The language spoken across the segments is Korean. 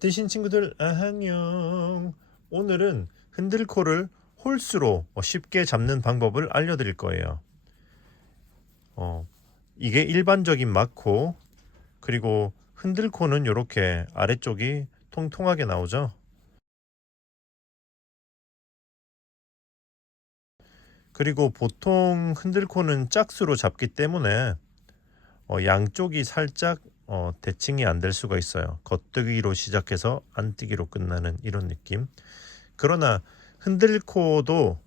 뜨신 친구들 안녕. 오늘은 흔들코를 홀수로 쉽게 잡는 방법을 알려드릴 거예요. 이게 일반적인 마코, 그리고 흔들코는 이렇게 아래쪽이 통통하게 나오죠. 그리고 보통 흔들코는 짝수로 잡기 때문에 양쪽이 살짝 대칭이 안 될 수가 있어요. 겉뜨기로 시작해서 안뜨기로 끝나는 이런 느낌. 그러나 흔들코도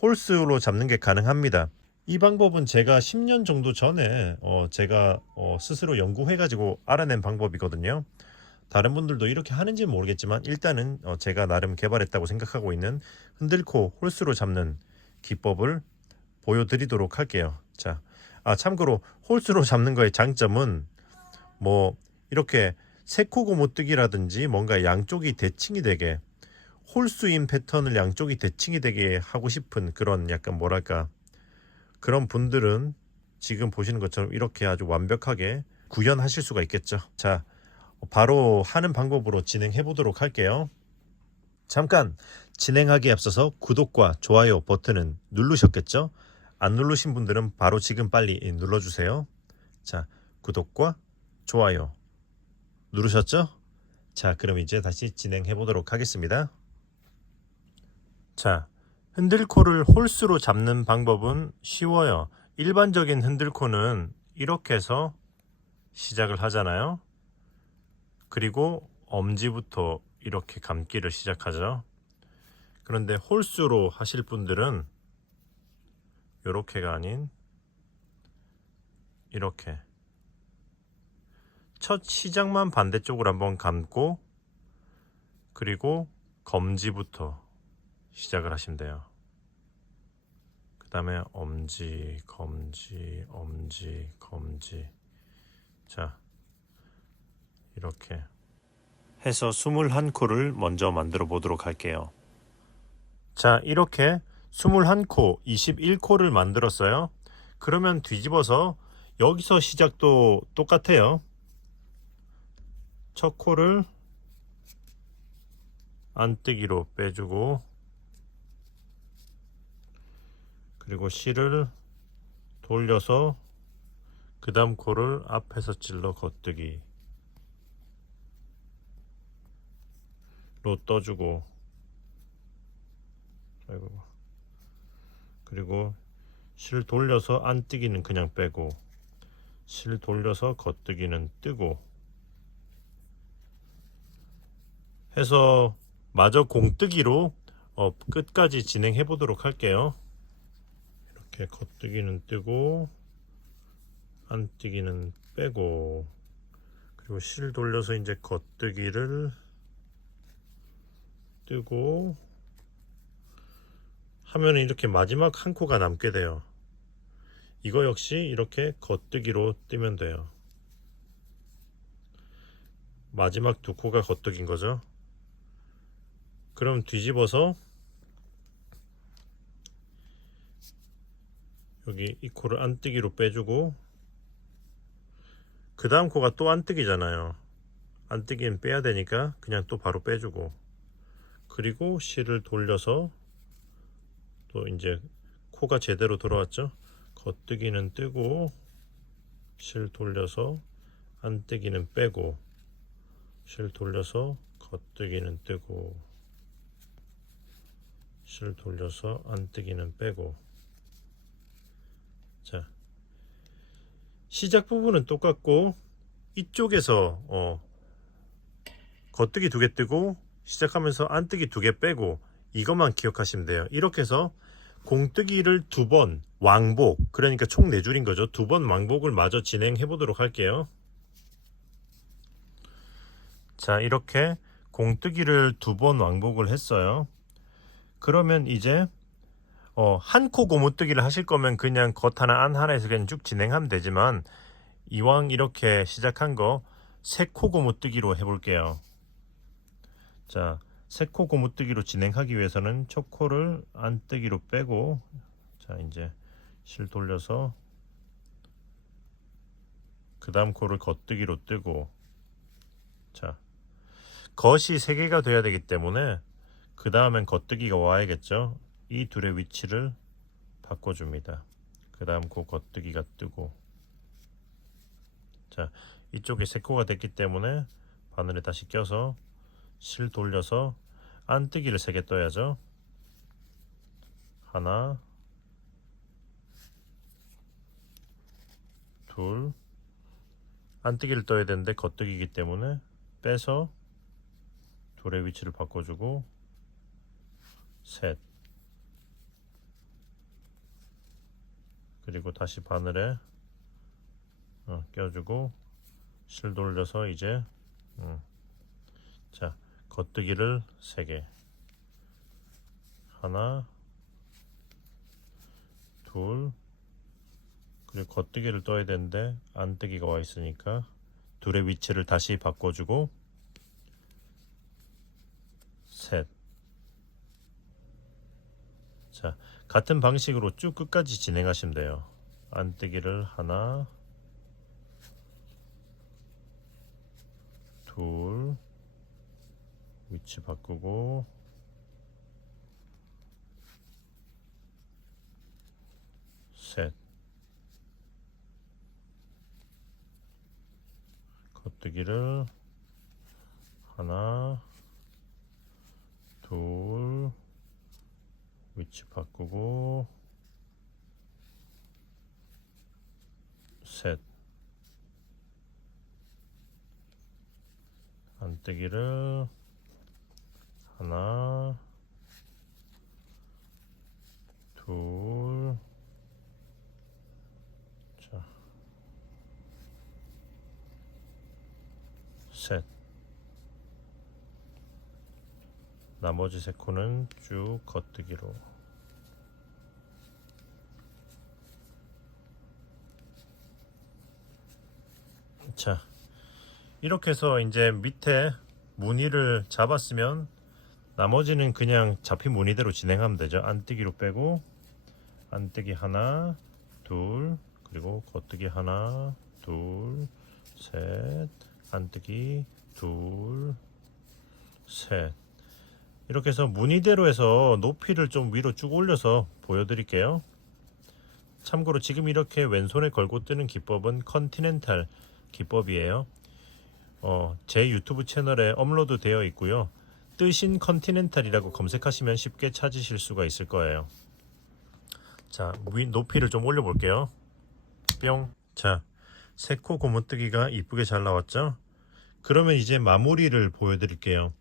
홀수로 잡는 게 가능합니다. 이 방법은 제가 10년 정도 전에 제가 스스로 연구해가지고 알아낸 방법이거든요. 다른 분들도 이렇게 하는지 모르겠지만 일단은 제가 나름 개발했다고 생각하고 있는 흔들코 홀수로 잡는 기법을 보여드리도록 할게요. 자, 참고로 홀수로 잡는 거의 장점은 뭐 이렇게 세코 고무뜨기라든지 뭔가 양쪽이 대칭이 되게 홀수인 패턴을 양쪽이 대칭이 되게 하고 싶은 그런 약간 뭐랄까 그런 분들은 지금 보시는 것처럼 이렇게 아주 완벽하게 구현하실 수가 있겠죠. 자, 바로 하는 방법으로 진행해 보도록 할게요. 잠깐 진행하기에 앞서서 구독과 좋아요 버튼은 누르셨겠죠? 안 누르신 분들은 바로 지금 빨리 눌러주세요. 자, 구독과 좋아요 누르셨죠? 자, 그럼 이제 다시 진행해 보도록 하겠습니다. 자, 흔들코를 홀수로 잡는 방법은 쉬워요. 일반적인 흔들코는 이렇게 해서 시작을 하잖아요. 그리고 엄지부터 이렇게 감기를 시작하죠. 그런데 홀수로 하실 분들은 이렇게가 아닌 이렇게 첫 시작만 반대쪽으로 한번 감고 그리고 검지부터 시작을 하시면 돼요. 그 다음에 엄지, 검지, 엄지, 검지. 자, 이렇게 해서 21코를 먼저 만들어 보도록 할게요. 자, 이렇게 21코, 21코를 만들었어요. 그러면 뒤집어서 여기서 시작도 똑같아요. 첫 코를 안뜨기로 빼주고 그리고 실을 돌려서 그 다음 코를 앞에서 찔러 겉뜨기로 떠주고 그리고 실 돌려서 안뜨기는 그냥 빼고 실 돌려서 겉뜨기는 뜨고 해서 마저 공뜨기로 끝까지 진행해 보도록 할게요. 이렇게 겉뜨기는 뜨고 안뜨기는 빼고 그리고 실 돌려서 이제 겉뜨기를 뜨고 하면 이렇게 마지막 한 코가 남게 돼요. 이거 역시 이렇게 겉뜨기로 뜨면 돼요. 마지막 두 코가 겉뜨기인 거죠. 그럼 뒤집어서 여기 이 코를 안뜨기로 빼주고 그 다음 코가 또 안뜨기잖아요. 안뜨기는 빼야 되니까 그냥 또 바로 빼주고 그리고 실을 돌려서 또 이제 코가 제대로 돌아왔죠. 겉뜨기는 뜨고 실 돌려서 안뜨기는 빼고 실 돌려서 겉뜨기는 뜨고 실 돌려서 안뜨기는 빼고. 자, 시작 부분은 똑같고 이쪽에서 겉뜨기 두 개 뜨고 시작하면서 안뜨기 두 개 빼고 이것만 기억하시면 돼요. 이렇게 해서 공뜨기를 두 번 왕복, 그러니까 총 4줄인 거죠. 두 번 왕복을 마저 진행해 보도록 할게요. 자, 이렇게 공뜨기를 두 번 왕복을 했어요. 그러면 이제 한 코 고무뜨기를 하실 거면 그냥 겉 하나 안 하나에서 그냥 쭉 진행하면 되지만 이왕 이렇게 시작한 거 세 코 고무뜨기로 해볼게요. 자, 세 코 고무뜨기로 진행하기 위해서는 첫 코를 안뜨기로 빼고 자, 이제 실 돌려서 그 다음 코를 겉뜨기로 뜨고 자, 겉이 3개가 돼야 되기 때문에 그 다음엔 겉뜨기가 와야겠죠. 이 둘의 위치를 바꿔줍니다. 그 다음 그 겉뜨기가 뜨고, 자, 이쪽에 3코가 됐기 때문에 바늘에 다시 껴서 실 돌려서 안뜨기를 3개 떠야죠. 하나, 둘, 안뜨기를 떠야 되는데 겉뜨기이기 때문에 빼서 둘의 위치를 바꿔주고, 셋, 그리고 다시 바늘에 껴주고 실 돌려서 이제 자, 겉뜨기를 3개, 하나, 둘, 그리고 겉뜨기를 떠야 되는데 안뜨기가 와 있으니까 둘의 위치를 다시 바꿔주고, 셋. 자, 같은 방식으로 쭉 끝까지 진행하시면 돼요. 안뜨기를 하나, 둘, 위치 바꾸고, 셋. 겉뜨기를 하나, 둘, 위치 바꾸고, 셋. 안뜨기를 하나, 둘, 자, 셋. 나머지 3코는 쭉 겉뜨기로. 자, 이렇게 해서 이제 밑에 무늬를 잡았으면 나머지는 그냥 잡힌 무늬대로 진행하면 되죠. 안뜨기로 빼고, 안뜨기 하나, 둘, 그리고 겉뜨기 하나, 둘, 셋, 안뜨기 둘, 셋. 이렇게 해서 무늬대로 해서 높이를 좀 위로 쭉 올려서 보여드릴게요. 참고로 지금 이렇게 왼손에 걸고 뜨는 기법은 컨티넨탈 기법이에요. 제 유튜브 채널에 업로드 되어 있고요. 뜨신 컨티넨탈이라고 검색하시면 쉽게 찾으실 수가 있을 거예요. 자, 높이를 좀 올려 볼게요. 뿅. 자, 3코 고무뜨기가 이쁘게 잘 나왔죠? 그러면 이제 마무리를 보여드릴게요.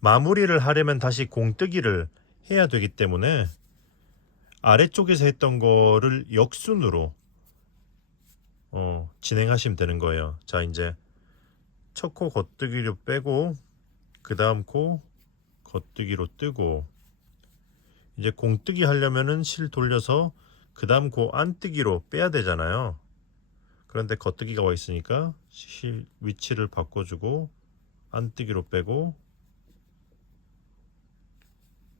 마무리를 하려면 다시 공뜨기를 해야 되기 때문에 아래쪽에서 했던 거를 역순으로 진행하시면 되는 거예요. 자, 이제 첫 코 겉뜨기로 빼고, 그 다음 코 겉뜨기로 뜨고, 이제 공뜨기 하려면은 실 돌려서 그 다음 코 안뜨기로 빼야 되잖아요. 그런데 겉뜨기가 와 있으니까 실 위치를 바꿔주고 안뜨기로 빼고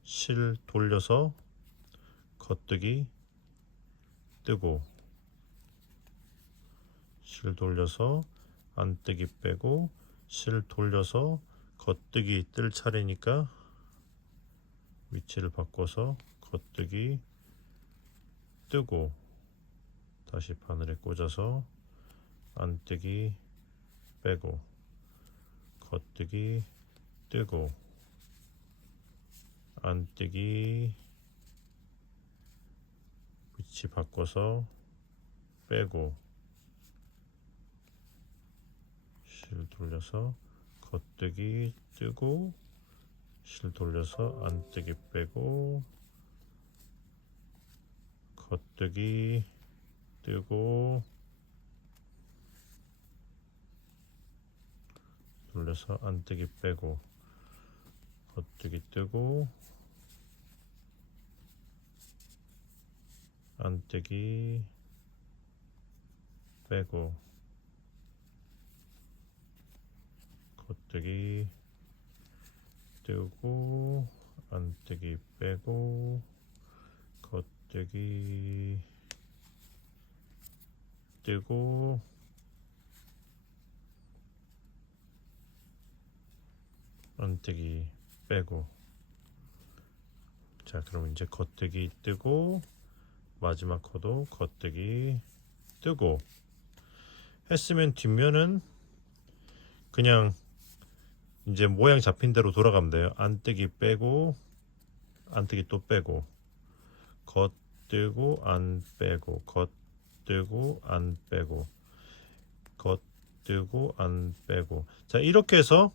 실 돌려서 겉뜨기 뜨고, 실 돌려서 안뜨기 빼고 실 돌려서 겉뜨기 뜰 차례니까 위치를 바꿔서 겉뜨기 뜨고, 다시 바늘에 꽂아서 안뜨기 빼고 겉뜨기 뜨고, 안뜨기 위치 바꿔서 빼고 실 돌려서 겉뜨기 뜨고, 실 돌려서 안뜨기 빼고 겉뜨기 뜨고, 돌려서 안뜨기 빼고 겉뜨기 뜨고, 안뜨기 빼고 겉뜨기 뜨고, 안뜨기 빼고 겉뜨기 뜨고, 안뜨기 빼고. 자, 그럼 이제 겉뜨기 뜨고 마지막 코도 겉뜨기 뜨고 했으면 뒷면은 그냥 이제 모양 잡힌 대로 돌아가면 돼요. 안뜨기 빼고 안뜨기 또 빼고 겉뜨고 안 빼고 겉뜨고 안 빼고 겉뜨고 안 빼고. 자, 이렇게 해서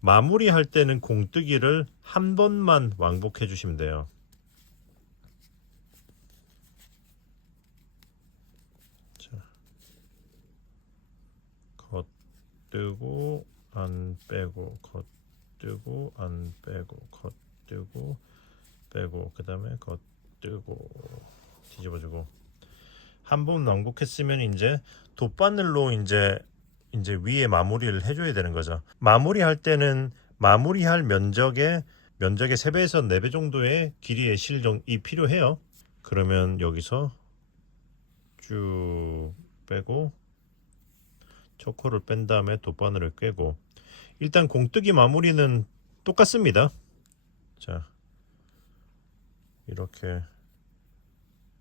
마무리할 때는 공뜨기를 한 번만 왕복해 주시면 돼요. 자, 겉뜨고 안 빼고 겉뜨고 안 빼고 겉뜨고 빼고 그 다음에 겉뜨고 뒤집어주고. 한 번 왕복했으면 이제 돗바늘로 이제 위에 마무리를 해줘야 되는 거죠. 마무리할 때는 마무리할 면적의 3배에서 4배 정도의 길이의 실정이 필요해요. 그러면 여기서 쭉 빼고 초코를 뺀 다음에 돗바늘을 꿰고. 일단 공뜨기 마무리는 똑같습니다. 자, 이렇게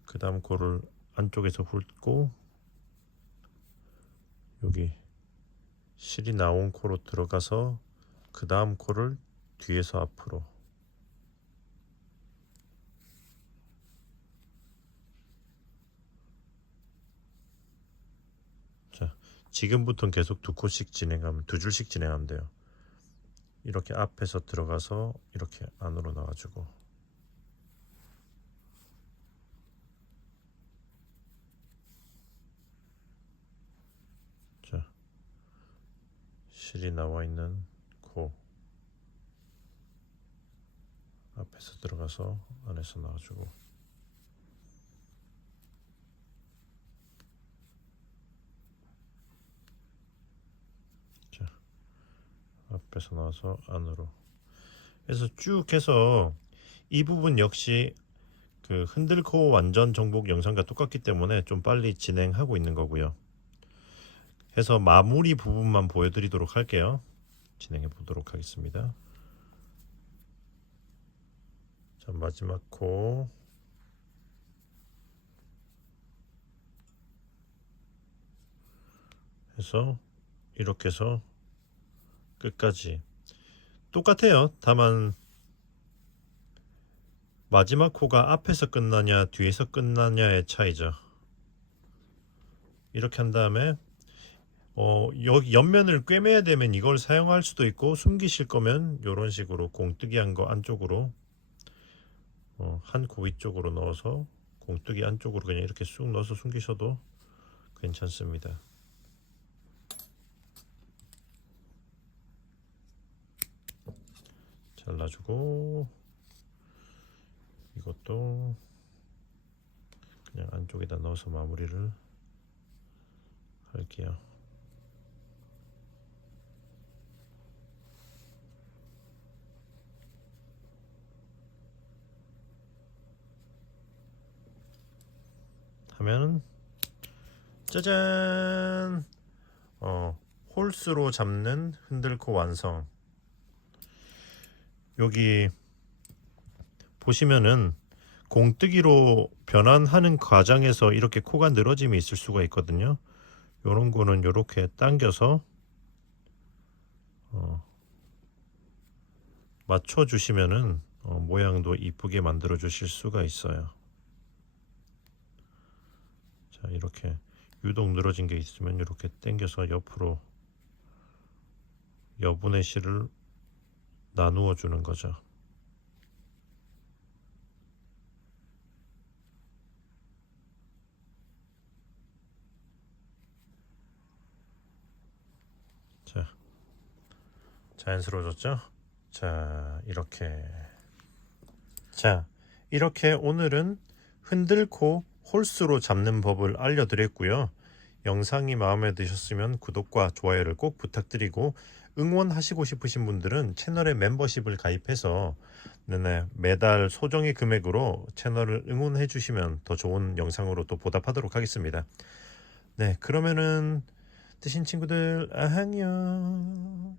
그 다음 코를 안쪽에서 훑고 여기 실이 나온 코로 들어가서 그 다음 코를 뒤에서 앞으로. 자, 지금부터는 계속 두 줄씩 진행하면 돼요. 이렇게 앞에서 들어가서 이렇게 안으로 나와주고. 자, 실이 나와 있는 코 앞에서 들어가서 안에서 나와주고. 자, 앞에서 나와서 안으로 해서 쭉 해서 이 부분 역시 그 흔들코 완전 정복 영상과 똑같기 때문에 좀 빨리 진행하고 있는 거고요. 해서 마무리 부분만 보여드리도록 할게요. 진행해 보도록 하겠습니다. 자, 마지막 코 해서 이렇게 해서 끝까지 똑같아요. 다만 마지막 코가 앞에서 끝나냐 뒤에서 끝나냐의 차이죠. 이렇게 한 다음에 여기 옆면을 꿰매야 되면 이걸 사용할 수도 있고, 숨기실 거면 이런 식으로 공뜨기 한 거 안쪽으로 한 코 위쪽으로 넣어서 공뜨기 안쪽으로 그냥 이렇게 쑥 넣어서 숨기셔도 괜찮습니다. 잘라주고 이것도 그냥 안쪽에다 넣어서 마무리를 할게요. 하면 짜잔! 홀스로 잡는 흔들코 완성. 여기 보시면은 공뜨기로 변환하는 과정에서 이렇게 코가 늘어짐이 있을 수가 있거든요. 요런 거는 이렇게 당겨서 맞춰 주시면은 모양도 이쁘게 만들어 주실 수가 있어요. 자, 이렇게 유독 늘어진 게 있으면 이렇게 당겨서 옆으로 여분의 실을 나누어 주는 거죠. 자, 자연스러워졌죠? 자, 이렇게 오늘은 흔들코 홀수로 잡는 법을 알려드렸고요. 영상이 마음에 드셨으면 구독과 좋아요를 꼭 부탁드리고, 응원하시고 싶으신 분들은 채널에 멤버십을 가입해서 매달 소정의 금액으로 채널을 응원해 주시면 더 좋은 영상으로 또 보답하도록 하겠습니다. 네, 그러면은 뜨신 친구들 안녕.